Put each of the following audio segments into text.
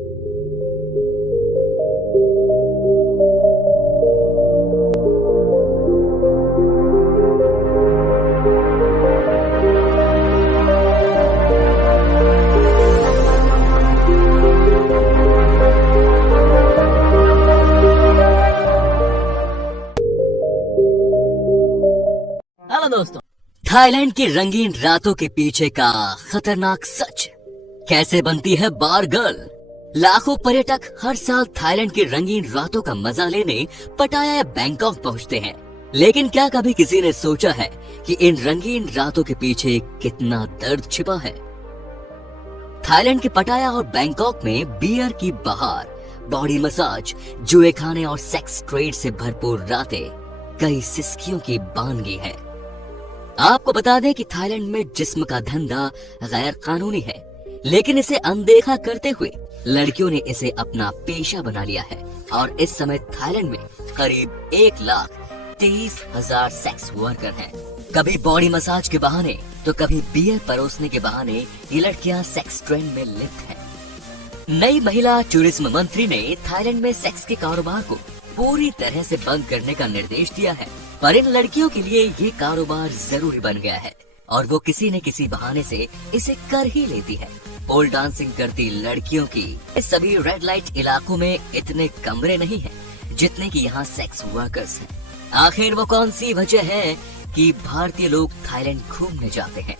Hello दोस्तों, Thailand की रंगीन रातों के पीछे का खतरनाक सच। कैसे बनती है बार गर्ल। लाखों पर्यटक हर साल थाईलैंड की रंगीन रातों का मजा लेने पटाया या बैंकॉक पहुंचते हैं, लेकिन क्या कभी किसी ने सोचा है कि इन रंगीन रातों के पीछे कितना दर्द छिपा है। थाईलैंड के पटाया और बैंकॉक में बियर की बहार, बॉडी मसाज, जुए खाने और सेक्स ट्रेड से भरपूर रातें कई सिस्कियों की बानगी है। आपको बता दें कि थाईलैंड में जिस्म का धंधा गैर कानूनी है, लेकिन इसे अनदेखा करते हुए लड़कियों ने इसे अपना पेशा बना लिया है और इस समय थाईलैंड में करीब 1,23,000 सेक्स वर्कर हैं। कभी बॉडी मसाज के बहाने तो कभी बियर परोसने के बहाने ये लड़कियां सेक्स ट्रेंड में लिप्त हैं। नई महिला टूरिज्म मंत्री ने थाईलैंड में सेक्स के कारोबार को पूरी तरह से बंद करने का निर्देश दिया है, पर इन लड़कियों के लिए ये कारोबार जरूरी बन गया है और वो किसी न किसी बहाने से इसे कर ही लेती है। पोल डांसिंग करती लड़कियों की इस सभी रेड लाइट इलाकों में इतने कमरे नहीं हैं जितने कि यहाँ सेक्स वर्कर्स हैं। आखिर वो कौन सी वजह है कि भारतीय लोग थाईलैंड घूमने जाते हैं।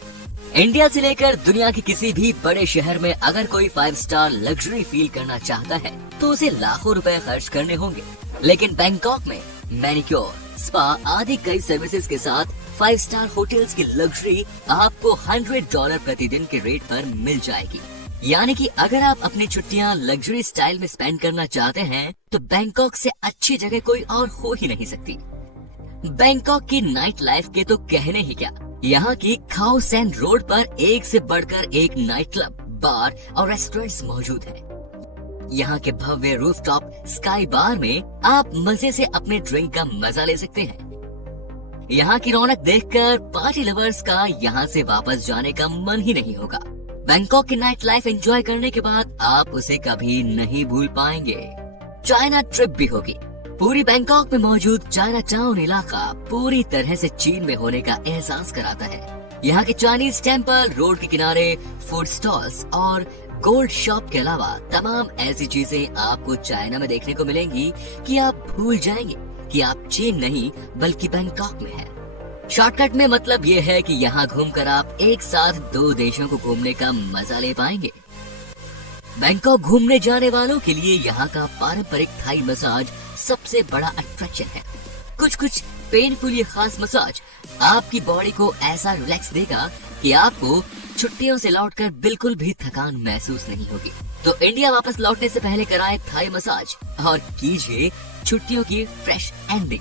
इंडिया से लेकर दुनिया के किसी भी बड़े शहर में अगर कोई 5 स्टार लग्जरी फील करना चाहता है तो उसे लाखों रुपए खर्च करने होंगे, लेकिन बैंकॉक में मैनिक्योर, स्पा आदि कई सर्विसेज के साथ 5 स्टार होटल्स की लग्जरी आपको $100 प्रतिदिन के रेट पर मिल जाएगी। यानी कि अगर आप अपनी छुट्टियां लग्जरी स्टाइल में स्पेंड करना चाहते हैं तो बैंकॉक से अच्छी जगह कोई और हो ही नहीं सकती। बैंकॉक की नाइट लाइफ के तो कहने ही क्या। यहाँ की खाओ सैन रोड पर एक से बढ़कर एक नाइट क्लब, बार और रेस्टोरेंट्स मौजूद हैं। यहाँ के भव्य रूफटॉप स्काई बार में आप मजे से अपने ड्रिंक का मजा ले सकते हैं। यहाँ की रौनक देखकर पार्टी लवर्स का यहाँ से वापस जाने का मन ही नहीं होगा। बैंकॉक की नाइट लाइफ एंजॉय करने के बाद आप उसे कभी नहीं भूल पाएंगे। चाइना ट्रिप भी होगी। पूरी बैंकॉक में मौजूद चाइना टाउन इलाका पूरी तरह से चीन में होने का एहसास कराता है। यहाँ के चाइनीज टेम्पल, रोड के किनारे फूड स्टॉल्स और गोल्ड शॉप के अलावा तमाम ऐसी चीजें आपको चाइना में देखने को मिलेंगी कि आप भूल जाएंगे कि आप चीन नहीं बल्कि बैंकॉक में हैं। शॉर्टकट में मतलब ये है कि यहाँ घूमकर आप एक साथ 2 देशों को घूमने का मजा ले पाएंगे। बैंकॉक घूमने जाने वालों के लिए यहाँ का पारंपरिक थाई मसाज सबसे बड़ा अट्रैक्शन है। कुछ पेनफुल ये खास मसाज आपकी बॉडी को ऐसा रिलैक्स देगा कि आपको छुट्टियों से लौटकर बिल्कुल भी थकान महसूस नहीं होगी। तो इंडिया वापस लौटने से पहले कराएं थाई मसाज और कीजिए छुट्टियों की fresh ending.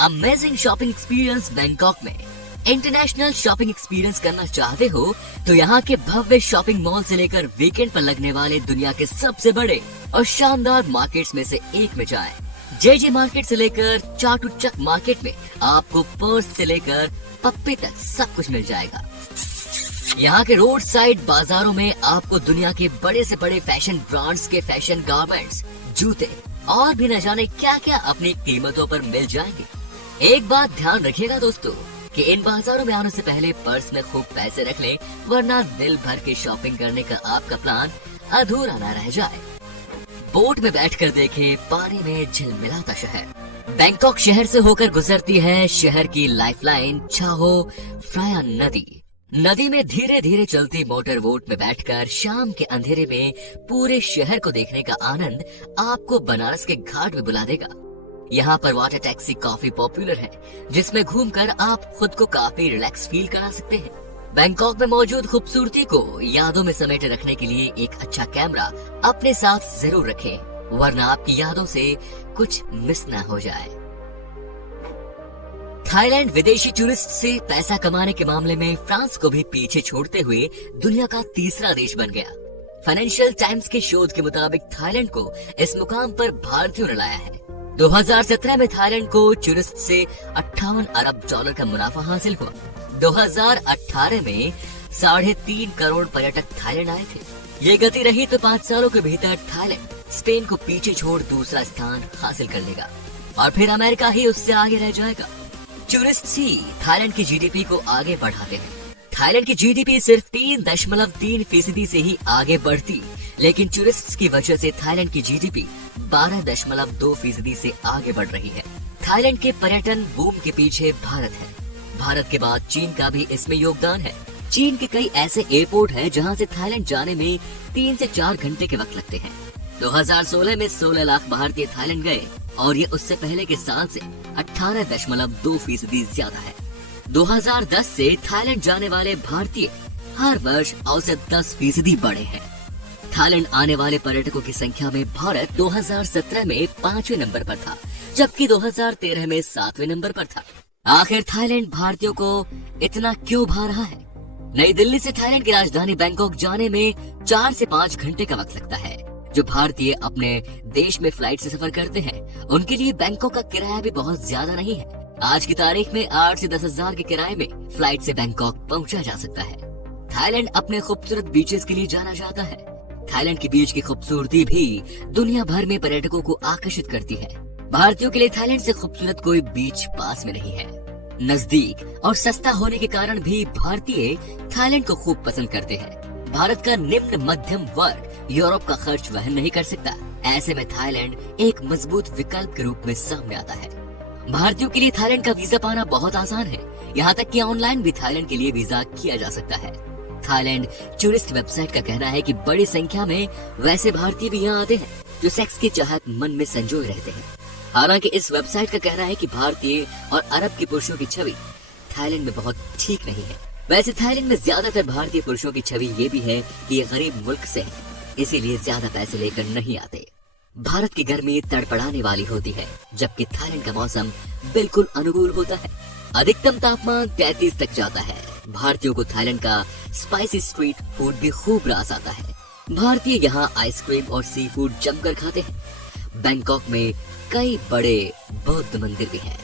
Amazing shopping experience Bangkok में। इंटरनेशनल शॉपिंग एक्सपीरियंस करना चाहते हो तो यहाँ के भव्य शॉपिंग मॉल से लेकर वीकेंड पर लगने वाले दुनिया के सबसे बड़े और शानदार मार्केट्स में से एक में जाएं। जेजे मार्केट से लेकर चाटुचक मार्केट में आपको पर्स से लेकर पप्पे तक सब कुछ मिल जाएगा। यहाँ के रोड साइड बाजारों में आपको दुनिया के बड़े से बड़े फैशन ब्रांड्स के फैशन गारमेंट्स, जूते और भी न जाने क्या क्या अपनी कीमतों पर मिल जाएंगे। एक बात ध्यान रखिएगा दोस्तों कि इन बाजारों में आने से पहले पर्स में खूब पैसे रख लें, वरना दिल भर के शॉपिंग करने का आपका प्लान अधूरा न रह जाए। बोट में बैठकर देखें पानी में झिलमिलाता शहर। बैंकॉक शहर से होकर गुजरती है शहर की लाइफलाइन छाहो फ्राया नदी। नदी में धीरे धीरे चलती मोटर बोट में बैठकर शाम के अंधेरे में पूरे शहर को देखने का आनंद आपको बनारस के घाट में बुला देगा। यहाँ पर वाटर टैक्सी काफी पॉपुलर है, जिसमें घूमकर आप खुद को काफी रिलैक्स फील करा सकते हैं। बैंकॉक में मौजूद खूबसूरती को यादों में समेटे रखने के लिए एक अच्छा कैमरा अपने साथ जरूर रखें, वरना आपकी यादों से कुछ मिस ना हो जाए। थाईलैंड विदेशी टूरिस्ट से पैसा कमाने के मामले में फ्रांस को भी पीछे छोड़ते हुए दुनिया का तीसरा देश बन गया। फाइनेंशियल टाइम्स के शोध के मुताबिक थाईलैंड को इस मुकाम पर भारतीयों ने लाया है। 2017 में थाईलैंड को टूरिस्ट से $58 अरब का मुनाफा हासिल हुआ। 2018 में 3.5 करोड़ पर्यटक थाईलैंड आए थे। ये गति रही तो 5 सालों के भीतर थाईलैंड स्पेन को पीछे छोड़ दूसरा स्थान हासिल कर लेगा और फिर अमेरिका ही उससे आगे रह जाएगा। टूरिस्ट ही थाईलैंड की जीडीपी को आगे बढ़ाते हैं। थाईलैंड की जीडीपी सिर्फ 3.3% से ही आगे बढ़ती, लेकिन टूरिस्ट्स की वजह से थाईलैंड की जीडीपी 12.2% से आगे बढ़ रही है। थाईलैंड के पर्यटन बूम के पीछे भारत है। भारत के बाद चीन का भी इसमें योगदान है। चीन के कई ऐसे एयरपोर्ट हैं जहां से थाईलैंड जाने में 3 से 4 घंटे के वक्त लगते हैं। 2016 में 16 लाख भारतीय थाईलैंड गए और ये उससे पहले के साल से 18.2% ज्यादा है। 2010 से थाईलैंड जाने वाले भारतीय हर वर्ष औसत 10% बढ़े हैं। थाईलैंड आने वाले पर्यटकों की संख्या में भारत 2017 में 5वें नंबर पर था, जबकि 2013 में 7वें नंबर पर था। आखिर थाईलैंड भारतीयों को इतना क्यों भा रहा है? नई दिल्ली से थाईलैंड की राजधानी बैंकॉक जाने में 4 से 5 घंटे का वक्त लगता है। जो भारतीय अपने देश में फ्लाइट से सफर करते हैं, उनके लिए बैंकॉक का किराया भी बहुत ज्यादा नहीं है। आज की तारीख में 8 से 10 हजार के किराए में फ्लाइट से बैंकॉक पहुंचा जा सकता है। थाईलैंड अपने खूबसूरत बीचेस के लिए जाना जाता है। थाईलैंड की बीच की खूबसूरती भी दुनिया भर में पर्यटकों को आकर्षित करती है। भारतीयों के लिए थाईलैंड से खूबसूरत कोई बीच पास में नहीं है। नजदीक और सस्ता होने के कारण भी भारतीय थाईलैंड को खूब पसंद करते हैं। भारत का निम्न मध्यम वर्ग यूरोप का खर्च वहन नहीं कर सकता। ऐसे में थाईलैंड एक मजबूत विकल्प के रूप में सामने आता है। भारतीयों के लिए थाईलैंड का वीजा पाना बहुत आसान है। यहाँ तक कि ऑनलाइन भी थाईलैंड के लिए वीजा किया जा सकता है। थाईलैंड टूरिस्ट वेबसाइट का कहना है कि बड़ी संख्या में वैसे भारतीय भी यहाँ आते हैं जो सेक्स की चाहत मन में संजोए रहते हैं। हालांकि इस वेबसाइट का कहना है कि भारतीय और अरब के पुरुषों की छवि थाईलैंड में बहुत ठीक नहीं है। वैसे थाईलैंड में ज्यादातर भारतीय पुरुषों की छवि ये भी है कि ये गरीब मुल्क से है, इसीलिए ज्यादा पैसे लेकर नहीं आते। भारत की गर्मी तड़पड़ाने वाली होती है, जबकि थाईलैंड का मौसम बिल्कुल अनुकूल होता है। अधिकतम तापमान 33 तक जाता है। भारतीयों को थाईलैंड का स्पाइसी स्ट्रीट फूड भी खूब रास आता है। भारतीय यहाँ आइसक्रीम और सी फूड जमकर खाते हैं। बैंकॉक में कई बड़े बौद्ध मंदिर भी हैं।